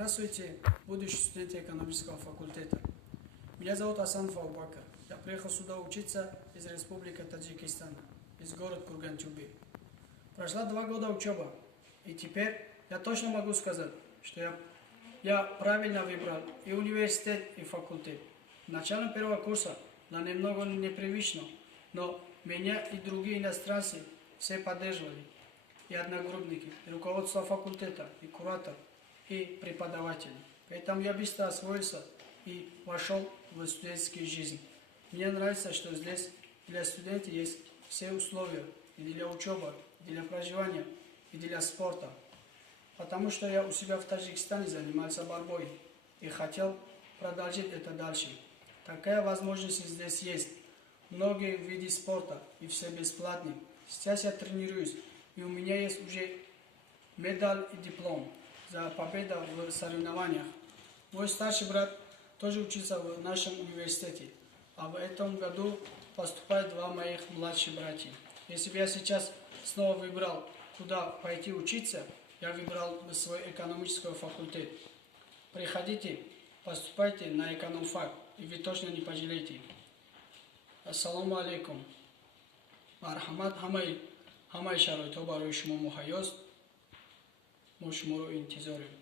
Здравствуйте, будущий студент экономического факультета. Меня зовут Асанов Абубакр. Я приехал сюда учиться из Республики Таджикистан, из города Курган-Тюрбе. Прошла 2 года учеба, и теперь я точно могу сказать, что я правильно выбрал и университет, и факультет. В начале первого курса было немного непривычно, но меня и другие иностранцы все поддерживали. И одногруппники, и руководство факультета, и куратор, и преподаватели. Поэтому я быстро освоился и вошел в студенческую жизнь. Мне нравится, что здесь для студентов есть все условия и для учебы, и для проживания, и для спорта. Потому что я у себя в Таджикистане занимался борьбой и хотел продолжить это дальше. Такая возможность здесь есть. Многие виды спорта, и все бесплатные. Сейчас я тренируюсь, и у меня есть уже медаль и диплом за победу в соревнованиях. Мой старший брат тоже учится в нашем университете, а в этом году поступают 2 моих младших братья. Если бы я сейчас снова выбрал, куда пойти учиться, я выбрал бы свой экономический факультет. Приходите, поступайте на экономфак, и вы точно не пожалеете. Ассаламу алейкум. Мархамат хамай шаройто барои шумо муҳайёст. мо шуморо интизорем.